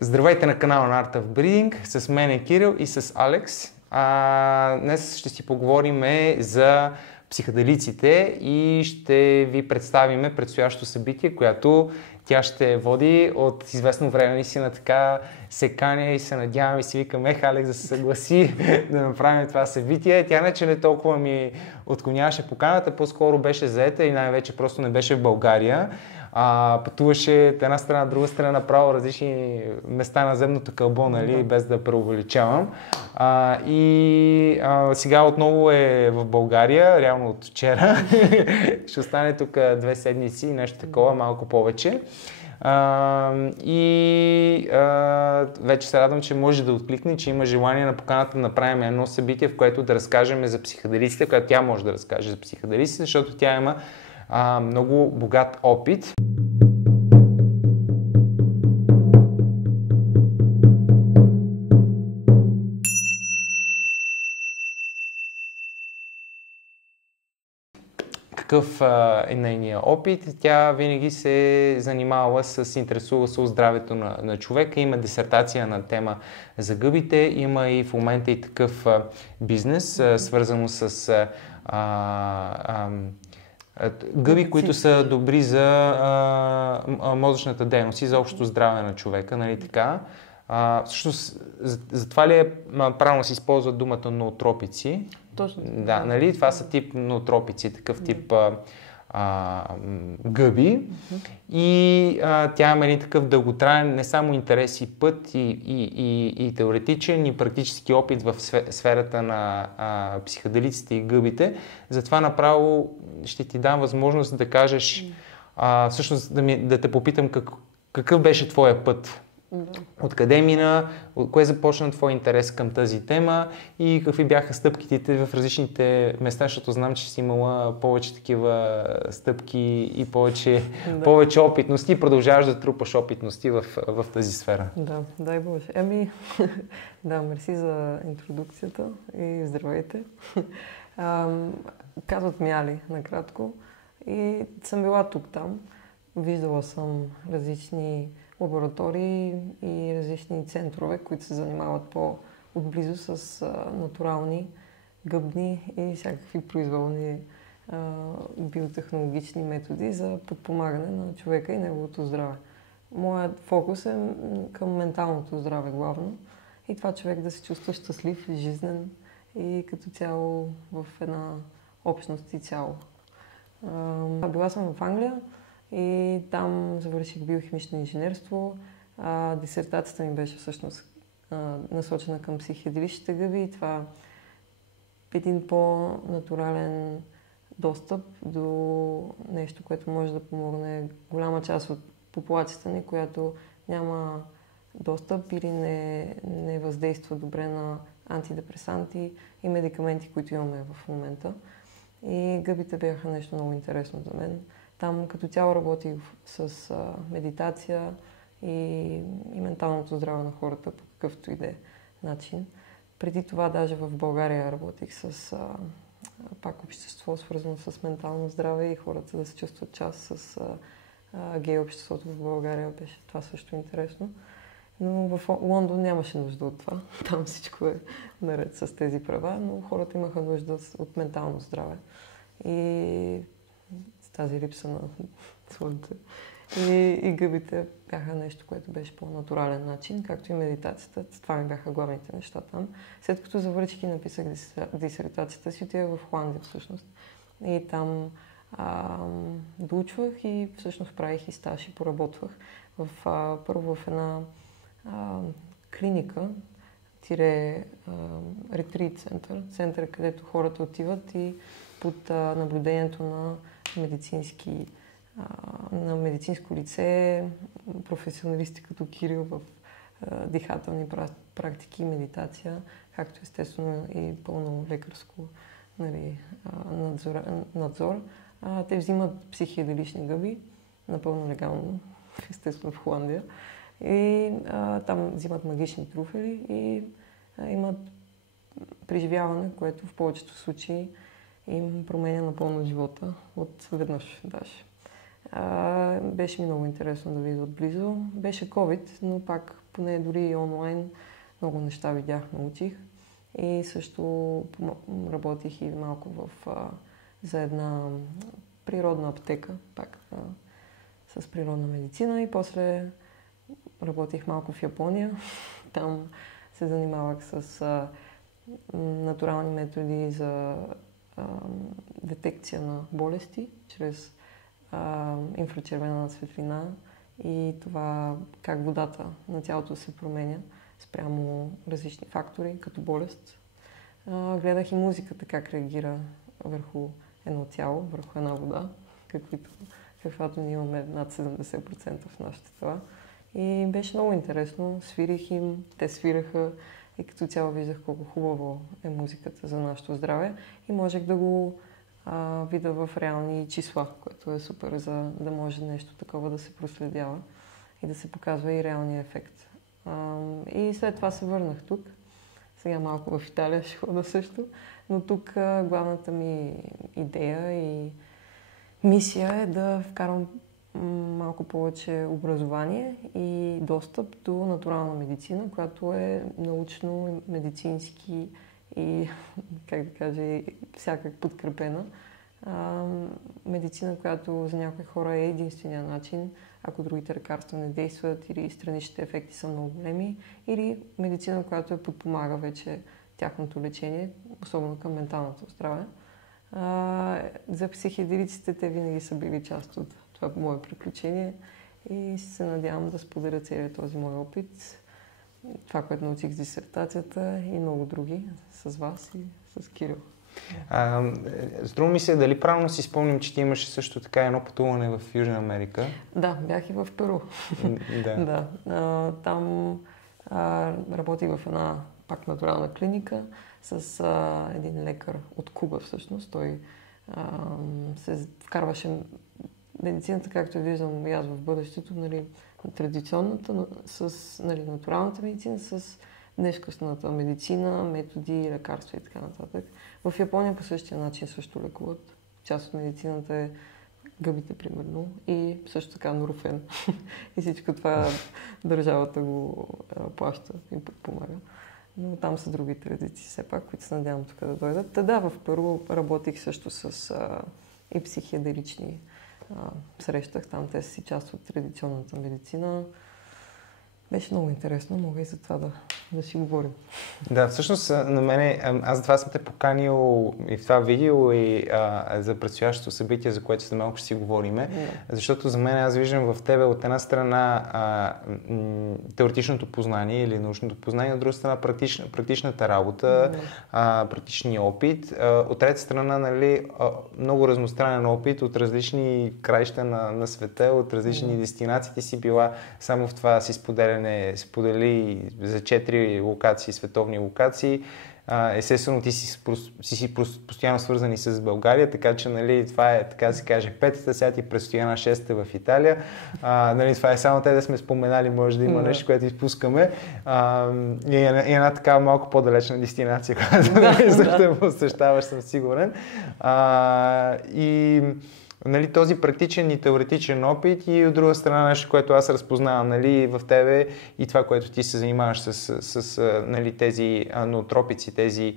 Здравейте на канала на Art of Breeding, с мен е Кирил и с Алекс. Днес ще си поговорим за психоделиците и ще ви представим предстоящо събитие, което тя ще води от известно време. Наистина така се каня и се надявам и си викам, Алекс да се съгласи да направим това събитие. Тя не толкова ми отклоняваше поканата, по-скоро беше заета и най-вече просто не беше в България. Пътуваше от една страна, от друга страна, направо различни места на земното кълбо, нали, без да преувеличавам. Сега отново е в България, реално от вчера. Ще остане тук 2 седмици, нещо такова, малко повече. Вече се радвам, че може да откликне, че има желание на поканата да направим едно събитие, в което да разкажем за психоделиците, което тя може да разкаже за психоделиците, защото тя има много богат опит. Какъв е нейният опит? Тя винаги се е занимавала интересува се от здравето на човека. Има дисертация на тема за гъбите, има и в момента и такъв бизнес, свързано с гъби, които са добри за мозъчната дейност и за общото здраве на човека, нали така? Всъщност, затова ли е правилно се използва думата ноотропици? Точно. Да, нали? Това са тип ноотропици, такъв тип гъби. И тя има един такъв дълготраен, не само интерес и път, и теоретичен, и практически опит в сферата на психоделиците и гъбите. Затова направо ще ти дам възможност да кажеш, всъщност да те попитам какъв беше твоя път. Откъде мина, кое започна твой интерес към тази тема и какви бяха стъпките в различните места, защото знам, че си имала повече такива стъпки и повече опитности и продължаваш да трупаш опитности в тази сфера. Да, дай Боже. Да, мерси за интродукцията и здравейте. Казват ми Али, накратко. И съм била тук-там. Виждала съм различни лаборатории и различни центрове, които се занимават по-отблизо с натурални гъбни и всякакви произволни биотехнологични методи за подпомагане на човека и неговото здраве. Моят фокус е към менталното здраве главно и това човек да се чувства щастлив, жизнен и като цяло в една общност и цяло. Била съм в Англия и там завърших биохимично инженерство. Дисертацията ми беше всъщност насочена към психоделичните гъби. Това е един по-натурален достъп до нещо, което може да помогне голяма част от популацията ни, която няма достъп или не въздейства добре на антидепресанти и медикаменти, които имаме в момента. И гъбите бяха нещо много интересно за мен. Там като цяло работих с медитация и менталното здраве на хората по какъвто и да е начин. Преди това даже в България работих с пак общество, свързано с ментално здраве и хората да се чувстват част с гей обществото в България. Беше това също интересно. Но в Лондон нямаше нужда от това. Там всичко е наред с тези права, но хората имаха нужда от ментално здраве. И тази липса на слънце. И гъбите бяха нещо, което беше по натурален начин, както и медитацията. Това ми бяха главните неща там. След като завърших и написах дисертацията си, отидах в Холандия всъщност. И там доучвах и всъщност правих и стаж и поработвах. Първо в една клиника, ретрит център, където хората отиват и под наблюдението на медицинско лице, професионалисти като Кирил в дихателни практики и медитация, както естествено и пълно лекарско надзор. Те взимат психоделични гъби, напълно легално, естествено в Холандия. И там взимат магични труфели и имат преживяване, което в повечето случаи им променя напълно живота от веднъж даже. Беше ми много интересно да видя отблизо. Беше COVID, но пак поне дори и онлайн много неща видях, научих. И също работих и малко за една природна аптека, пак с природна медицина, и после работих малко в Япония. Там се занимавах с натурални методи за детекция на болести чрез инфрачервена светлина и това как водата на тялото се променя спрямо различни фактори, като болест. Гледах и музиката как реагира върху едно тяло, върху една вода, каквато ние имаме над 70% в нашите тела. И беше много интересно. Свирих им, те свираха и като цяло виждах колко хубаво е музиката за нашето здраве и можех да го видя в реални числа, което е супер, за да може нещо такова да се проследява и да се показва и реалния ефект. И след това се върнах тук. Сега малко в Италия ще хода също, но тук главната ми идея и мисия е да вкарам малко повече образование и достъп до натурална медицина, която е научно, медицински и, как да кажа, всякак подкрепена. Медицина, която за някои хора е единствения начин, ако другите лекарства не действат или страничните ефекти са много големи, или медицина, която подпомага вече тяхното лечение, особено към менталното здраве. За психиатриците те винаги са били част от това мое приключение и се надявам да споделя целият този мой опит, това, което научих с дисертацията и много други с вас и с Кирил. Струва ми се, дали правилно си спомням, че ти имаше също така едно пътуване в Южна Америка? Да, бях и в Перу. Да. Там работих в една пак натурална клиника с един лекар от Куба всъщност. Той се вкарваше медицината, както виждам и аз в бъдещето, нали, традиционната, с натуралната медицина, с днешната медицина, методи, лекарства и така нататък. В Япония по същия начин също лекуват. Част от медицината е гъбите, примерно, и също така нурофен. И всичко това държавата го плаща и подпомага. Но там са други традиции, все пак, които се надявам тук да дойдат. Да, в Перу работих също с и психиатрични. Срещах там, те са си част от традиционната медицина. Беше много интересно, мога и за това да си говорим. Да, всъщност на мене, аз за това съм те поканил и в това видео и за предстоящото събитие, за което след малко ще си говориме, защото за мен аз виждам в тебе от една страна теоретичното познание или научното познание, от друга страна практичната работа, практичния опит, от трета страна, нали, много разностранен опит от различни краища на света, от различни дестинации. Ти си била само в това си сподели за 4 локации, световни локации. Естествено, ти си постоянно свързани с България, така че, нали, това е, така да се каже, петата, сега ти предстои една шеста в Италия. Нали, това е само те да сме споменали, може да има нещо, което изпускаме. И една такава малко по-далечна дестинация, която също посещаваш, съм сигурен. И нали, този практичен и теоретичен опит и от друга страна нещо, което аз разпознавам, нали, в тебе и това, което ти се занимаваш с нали, тези ноотропици, тези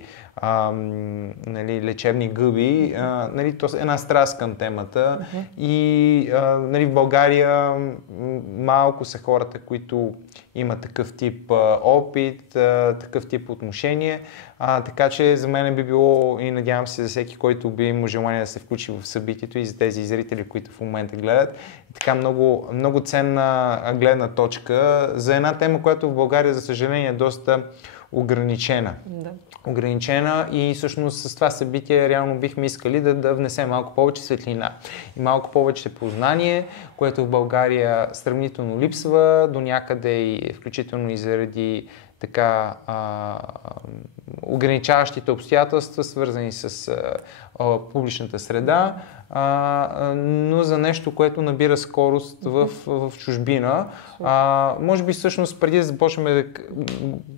нали, лечебни гъби, нали, то е една страст към темата и нали, в България малко са хората, които имат такъв тип опит, такъв тип отношение, така че за мен би било и надявам се за всеки, който би имал желание да се включи в събитието и за тези зрители, които в момента гледат, така много, много ценна гледна точка за една тема, която в България, за съжаление, е доста ограничена. Ограничена и всъщност с това събитие реално бихме искали да внесем малко повече светлина и малко повече познание, което в България сравнително липсва, до някъде и включително и заради така ограничаващите обстоятелства, свързани с публичната среда, но за нещо, което набира скорост в чужбина. Може би всъщност преди да започнем да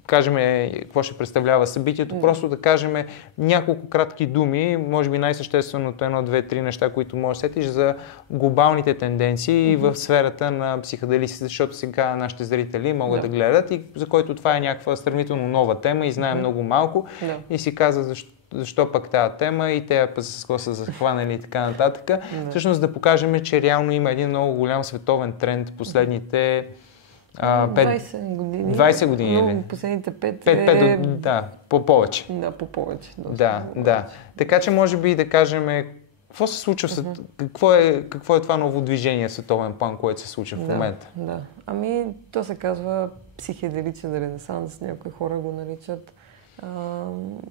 кажем какво ще представлява събитието, просто да кажем няколко кратки думи, може би най-същественото 1, 2, 3 неща, които можеш да сетиш за глобалните тенденции в сферата на психоделиците, защото сега нашите зрители могат да гледат и за който това е някаква сравнително нова тема и знаем много малко и си казва защо пък тази тема и те с какво са захванали и така нататък. Всъщност да покажем, че реално има един много голям световен тренд последните 20 години. 20 години но или? последните 5 да, по-повече. Да, по-повече. Да. Така че може би да кажем какво се случва, какво е това ново движение в световен план, което се случва в момента? Да. Ами, то се казва психоделичен ренесанс, някои хора го наричат,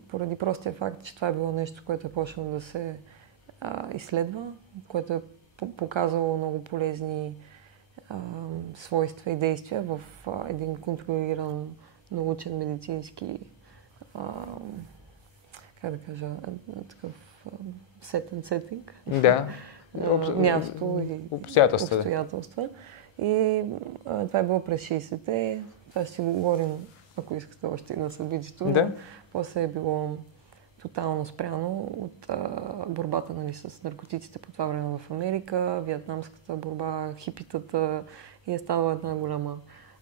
поради простия факт, че това е било нещо, което е почнало да се изследва, което е показало много полезни свойства и действия в един контролиран научен медицински как да кажа, такъв сетинг. Да. Място и обстоятелства. И това е било през 60-те. Това ще си говорим, ако искате още и на събитието. Да. После е било тотално спряно от борбата, нали, с наркотиците по това време в Америка, виетнамската борба, хипитата и е станала една голяма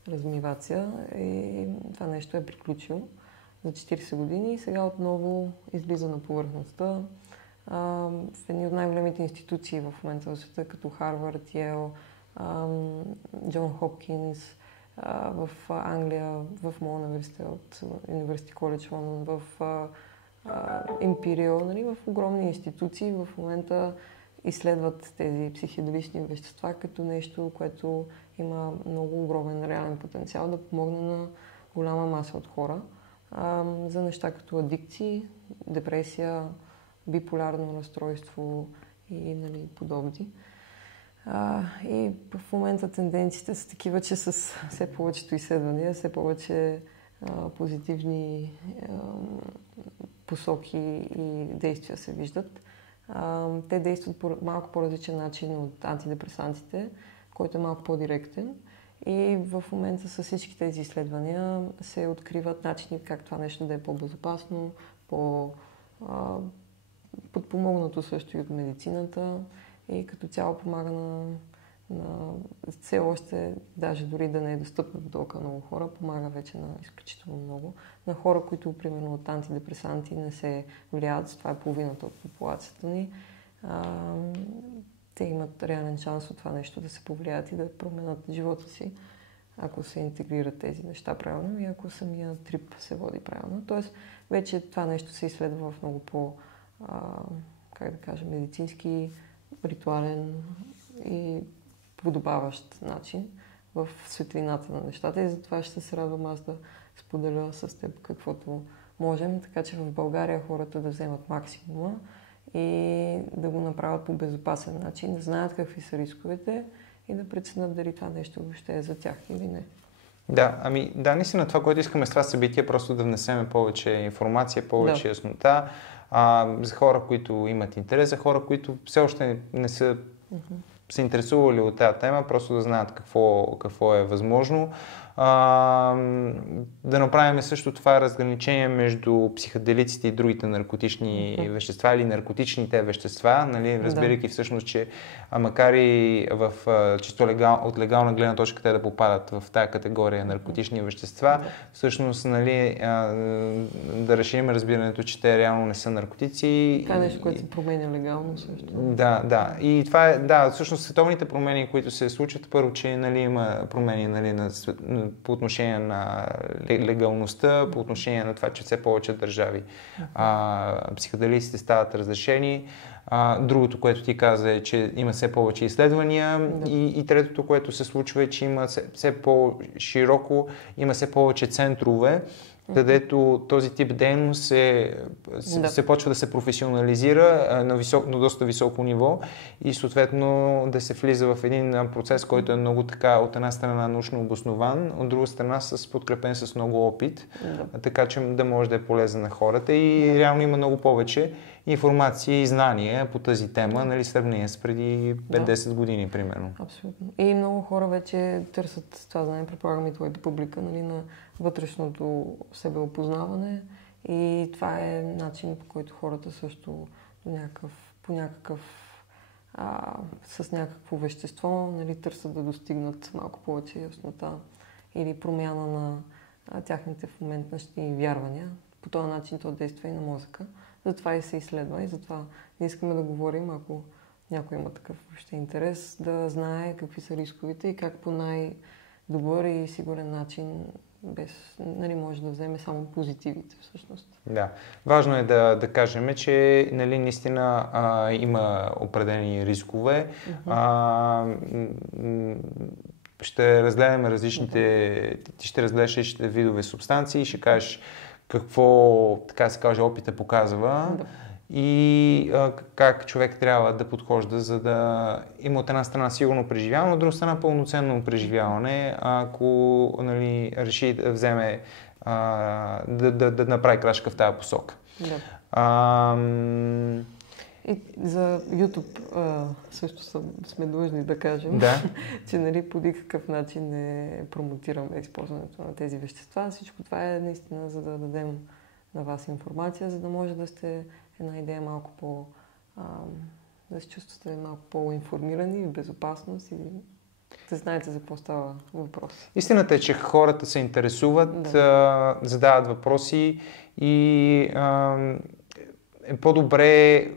размивация и това нещо е приключило за 40 години и сега отново излиза на повърхността. В едни от най-големите институции в момента в света, като Харвард, Йейл, Джон Хопкинс, в Англия, в моя университет от University College London, в Imperial, нали, в огромни институции в момента изследват тези психоделични вещества като нещо, което има много огромен реален потенциал да помогне на голяма маса от хора за неща като адикции, депресия, биполярно разстройство и, нали, подобни. И в момента тенденциите са такива, че с все повечето изследвания, все повече позитивни посоки и действия се виждат. Те действат по малко по-различен начин от антидепресантите, който е малко по-директен. И в момента с всички тези изследвания се откриват начини как това нещо да е по-безопасно, подпомогнато също и от медицината и като цяло помага на все още, даже дори да не е достъпно до толкова много хора, помага вече на изключително много. На хора, които примерно от антидепресанти не се влияят, това е половината от популацията ни, те имат реален шанс от това нещо да се повлият и да променят живота си, ако се интегрират тези неща правилно и ако самия трип се води правилно. Тоест, вече това нещо се изследва в много по, как да кажа, медицински, ритуален и подобаващ начин в светлината на нещата и затова ще се радвам аз да споделя с теб каквото можем, така че в България хората да вземат максимума и да го направят по безопасен начин, да знаят какви са рисковете и да преценят дали това нещо въобще е за тях или не. Да, наистина това, което искаме с това събитие, просто да внесем повече информация, повече яснота за хора, които имат интерес, за хора, които все още не са се интересували от тази тема, просто да знаят какво е възможно. Да направим също това разграничение между психоделиците и другите наркотични вещества или наркотичните вещества, нали, разбирайки всъщност, че макар и в чисто от легална гледна точка те да попадат в тази категория наркотични вещества, всъщност, нали, да разширим разбирането, че те реално не са наркотици. Това е нещо, което се променя легално също. Да. И това е, всъщност световните промени, които се случват, първо, че, нали, има промени, нали, по отношение на легалността, по отношение на това, че все повече държави психоделиците стават разрешени. Другото, което ти каза е, че има все повече изследвания и третото, което се случва е, че има все по-широко, има все повече центрове, където този тип дейност се почва да се професионализира на доста високо ниво и съответно да се влиза в един процес, който е много така от една страна научно обоснован, от друга страна подкрепен с много опит, така че да може да е полезен на хората и реално има много повече информация и знания по тази тема, нали, сравнение с преди 5-10 години, примерно. Абсолютно. И много хора вече търсят това знание, предполагам и твоята публика, нали, на вътрешното себеопознаване и това е начин, по който хората също с някакво вещество, нали, търсят да достигнат малко повече яснота или промяна на тяхните в моментни вярвания. По този начин то действа и на мозъка. Затова и се изследва и затова не искаме да говорим, ако някой има такъв въобще интерес, да знае какви са рисковете и как по най-добър и сигурен начин нали, може да вземе само позитивите всъщност. Да. Важно е да кажем, че нали, наистина има определени рискове. Ще разгледаме ще разгледаш различните видове субстанции, ще кажеш какво, така се каже, опита показва и как човек трябва да подхожда, за да има от една страна сигурно преживяване, от друга страна пълноценно преживяване, ако нали, реши да вземе да направи крачка в тази посока. И за YouTube също сме длъжни да кажем, че нали, по никакъв начин не промотираме използването на тези вещества. Всичко това е наистина за да дадем на вас информация, за да може да сте една идея малко да се чувствате малко по-информирани, в безопасност и да знаете за какво става въпрос. Истината е, че хората се интересуват, задават въпроси и е по-добре,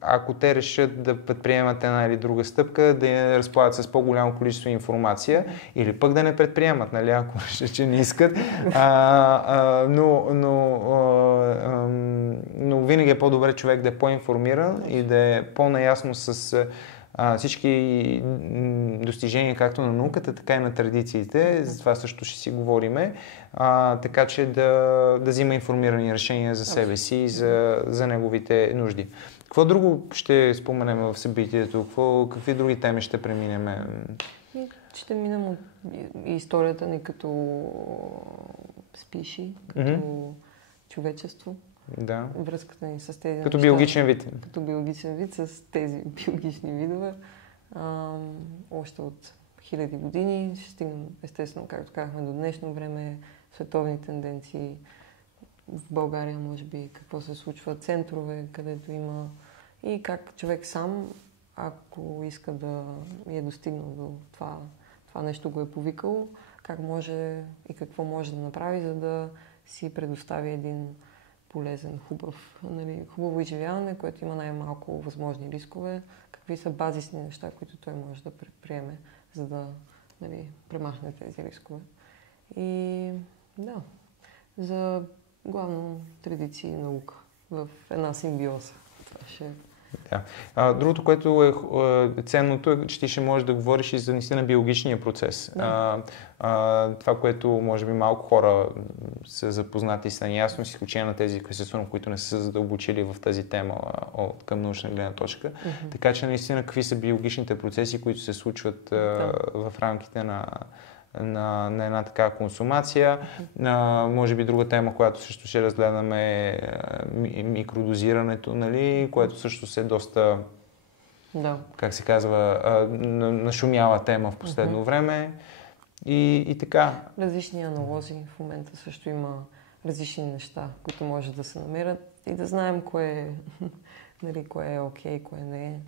ако те решат да предприемат една или друга стъпка, да я разполагат с по-голямо количество информация или пък да не предприемат, нали, ако решат, че не искат. Но винаги е по-добре човек да е по-информиран и да е по-наясно с всички достижения както на науката, така и на традициите. За това също ще си говориме. Така че да взима информирани решения за себе си и за неговите нужди. Какво друго ще споменем в събитието? Какви други теми ще преминем? Ще минем от историята ни като спиши, като човечество. Да. Връзката ни с тези като биологичен вид. Като биологичен вид с тези биологични видове. Още от хиляди години ще стигнем, естествено, както казахме, до днешно време, световни тенденции. В България, може би, какво се случва, центрове, където има и как човек сам, ако иска да е достигнал до това нещо го е повикало, как може и какво може да направи, за да си предостави един полезен, хубаво изживяване, което има най-малко възможни рискове, какви са базисни неща, които той може да предприеме, за да премахне тези рискове. И за главно традиции и наука в една симбиоза. Това ще... Другото, което е ценното, е, че ти ще можеш да говориш и за наистина биологичния процес. Това, което може би малко хора са запознати и са неясно, с изключение на тези, които не са се задълбочили в тази тема към научна гледна точка. Така че наистина какви са биологичните процеси, които се случват в рамките на една такава консумация. Може би друга тема, която също ще разгледаме е микродозирането, нали, което също е доста, как се казва, нашумяла тема в последно време. И така. Различни аналози. В момента също има различни неща, които може да се намерят и да знаем кое е окей, кое не е.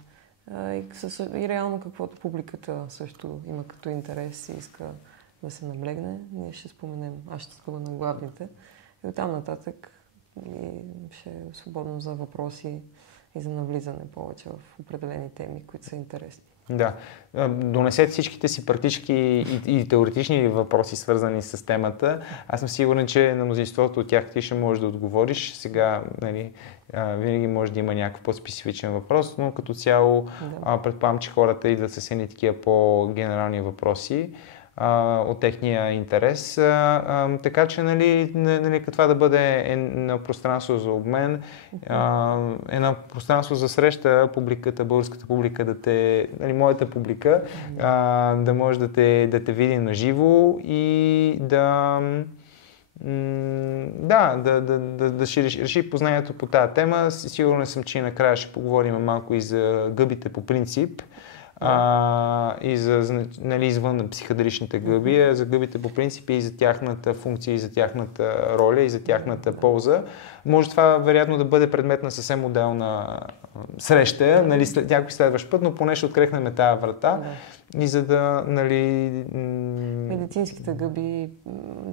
И реално каквото публиката също има като интерес и иска да се наблегне, ние ще споменем, аз ще спомена главните и оттам нататък ще е свободно за въпроси и за навлизане повече в определени теми, които са интересни. Да. Донесете всичките си практически и теоретични въпроси, свързани с темата. Аз съм сигурен, че на мнозинството от тях ти ще можеш да отговориш. Сега винаги може да има някакъв по-специфичен въпрос, но като цяло предполагам, че хората идват с едни такива по-генерални въпроси от техния интерес. Така че, нали, това да бъде едно пространство за обмен, едно пространство за среща, публиката, българската публика, нали, моята публика, да може да те види на живо и да реши познанието по тази тема. Сигурен съм, че и накрая ще поговорим малко и за гъбите по принцип. И за, нали, извън психоделичните гъби, за гъбите по принцип и за тяхната функция, и за тяхната роля, и за тяхната полза. Може това вероятно да бъде предмет на съвсем отделна среща, нали, някой следващ път, но поне ще открехнем тази врата. И за да, нали... Медицинските гъби,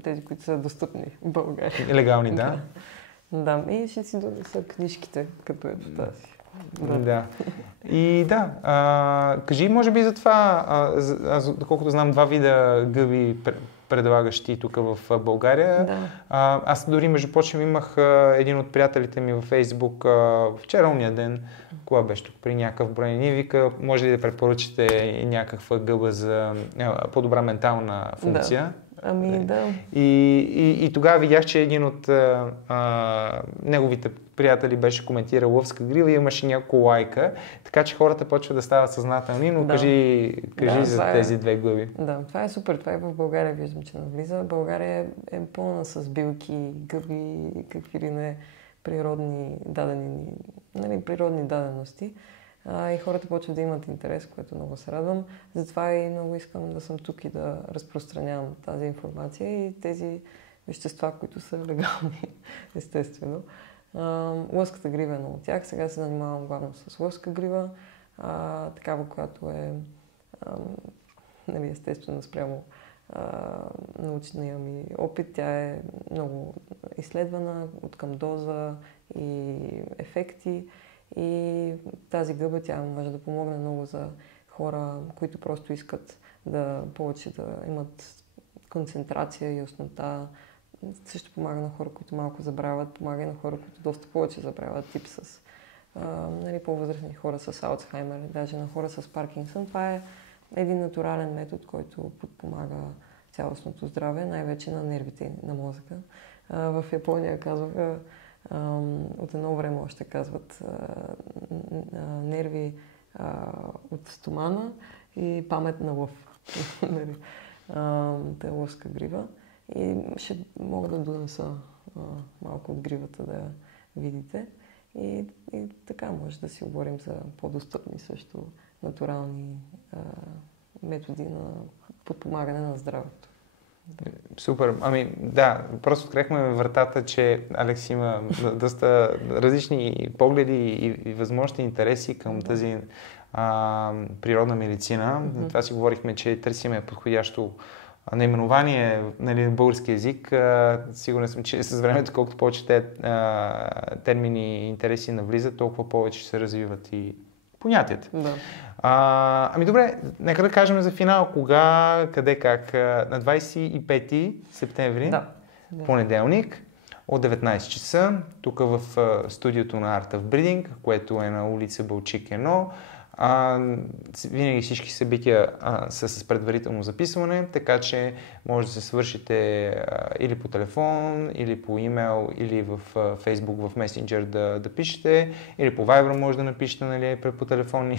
тези, които са достъпни в България. Легални, да. Да, и ще си донеса книжките, като е тази. Да. И кажи, може би за това, аз доколкото знам 2 вида гъби предлагаш ти тук в България. Да. Аз дори, между прочим, имах един от приятелите ми във Фейсбук вчера ония ден, кога беше тук при някакъв брой, и вика, може ли да препоръчате някаква гъба за по-добра ментална функция? Да. И тогава видях, че един от неговите приятели беше коментирал лъвска грива и имаше няколко лайка, така че хората почват да стават съзнателни, но кажи за тези 2 гъби. Да, това е супер, това и в България виждам, че навлиза. България е пълна с билки, гъби, какви ли не природни дадености. И хората почват да имат интерес, което много се радвам. Затова и много искам да съм тук и да разпространявам тази информация и тези вещества, които са легални, естествено. Лъвската грива е едно от тях. Сега се занимавам главно с лъвска грива, такава, която е естествено спрямо научния ми опит. Тя е много изследвана от към доза и ефекти. И тази гъба, тя може да помогне много за хора, които просто искат повече да имат концентрация и яснота. Също помага на хора, които малко забравят, помага и на хора, които доста повече забравят, тип с по-възрастни хора с Алцхаймер, даже на хора с Паркинсън. Това е един натурален метод, който подпомага цялостното здраве, най-вече на нервите на мозъка. В Япония казваха, от едно време още казват нерви от стомана и памет на лъв. Та е лъвска грива. И ще мога да донеса малко от гривата да я видите. И така може да си говорим за по-достъпни също натурални методи на подпомагане на здравето. Супер. Просто открехме вратата, че Алекс има доста различни погледи и възможни интереси към тази природна медицина. Това си говорихме, че търсиме подходящо наименование, нали, на български език. Сигурен съм, че с времето, колкото повече те термини и интереси навлизат, толкова повече ще се развиват и понятията. Да. Добре, нека да кажем за финал. Кога, къде, как? На 25 септември, понеделник, от 19 часа, тук в студиото на Art of Breeding, което е на улица Балчик 1. Винаги всички събития са с предварително записване, така че може да се свършите или по телефон, или по имейл, или в Facebook, в Messenger да пишете, или по Viber може да напишете, нали, по телефон,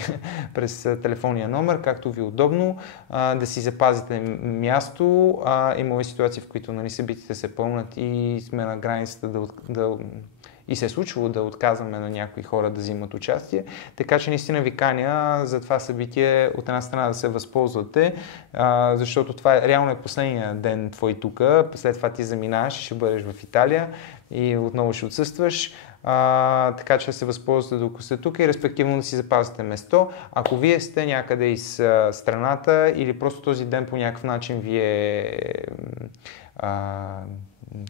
през телефонния номер, както ви е удобно, да си запазите място. Има и ситуации, в които, нали, събитията се пълнат и сме на границата и се е случвало да отказваме на някои хора да взимат участие. Така че наистина ви каня за това събитие от една страна да се възползвате, защото това реално е последния ден твой тук. След това ти заминаваш и ще бъдеш в Италия и отново ще отсъстваш. Така че да се възползвате докато сте тук и респективно да си запазите место. Ако вие сте някъде из страната или просто този ден по някакъв начин ви е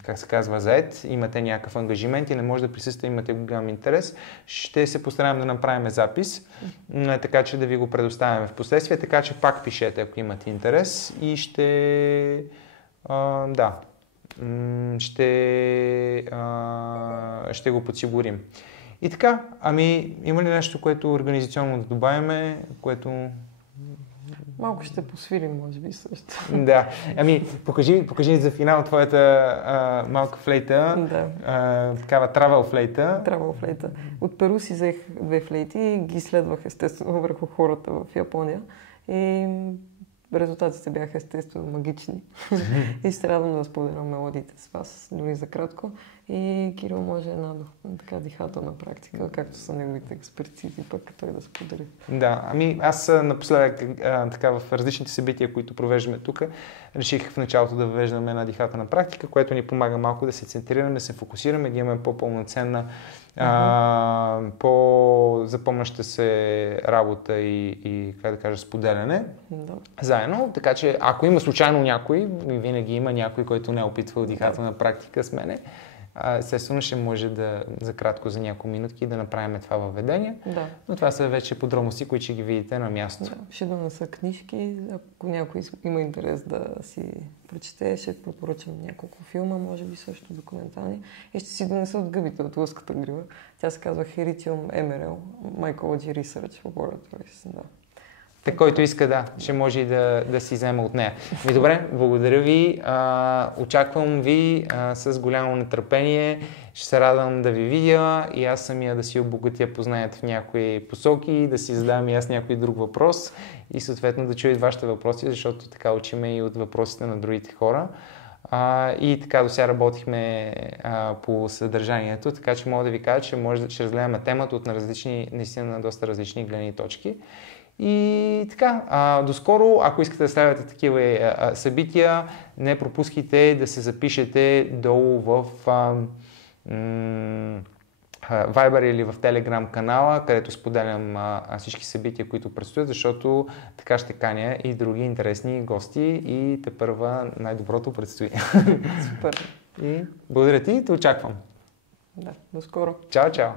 как се казва, заед, имате някакъв ангажимент и не може да присъствате, имате голям интерес, ще се постараем да направим запис, така че да ви го предоставяме в последствие, така че пак пишете, ако имате интерес и ще го подсигурим. И така, има ли нещо, което организационно да добавяме, което... Малко ще посвирим, може би, също. Да. Покажи за финал твоята малка флейта. Да. Такава трабъл флейта. Трабъл флейта. От Перу си взех 2 флейти и ги следвах естествено върху хората в Япония. И резултатите бяха естествено магични. И се радвам да споделям мелодиите с вас, дори за кратко. И Кирил може една така дихателна практика, както са неговите експертизи, пък той да сподели. Да, аз напоследък така в различните събития, които провеждаме тук, реших в началото да въвеждаме една дихателна практика, което ни помага малко да се центрираме, да се фокусираме, да имаме по-пълноценна, по-запомняща се работа и как да кажа, споделяне заедно. Така че ако има случайно някой, винаги има някой, който не е опитвал дихателна практика с мене, естествено ще може за кратко, за няколко минутки да направим това въведение. Да. Но това са вече подробности, които ще ги видите на място. Да, ще донеса книжки. Ако някой има интерес да си прочете, ще препоръчам няколко филма, може би също документални. И ще си донеса от гъбите, от лъската грива. Тя се казва Heritium MRL, Mycology Research Laboratories. Да. Така, който иска, ще може и да си взема от нея. Добре, благодаря ви. Очаквам ви с голямо нетърпение. Ще се радвам да ви видя и аз самия да си обогатя познанията в някои посоки, да си задам и аз някой друг въпрос и съответно да чуя и вашите въпроси, защото така учиме и от въпросите на другите хора. И така до сега работихме по съдържанието, така че мога да ви кажа, че ще разгледаме темата от наистина доста различни гледни точки. И така, доскоро, ако искате да следвате такива събития, не пропускайте да се запишете долу в Viber или в Telegram канала, където споделям всички събития, които предстоят, защото така ще каня и други интересни гости и тепърва най-доброто предстои. Супер. И благодаря ти, те очаквам. Да, до скоро. Чао, чао.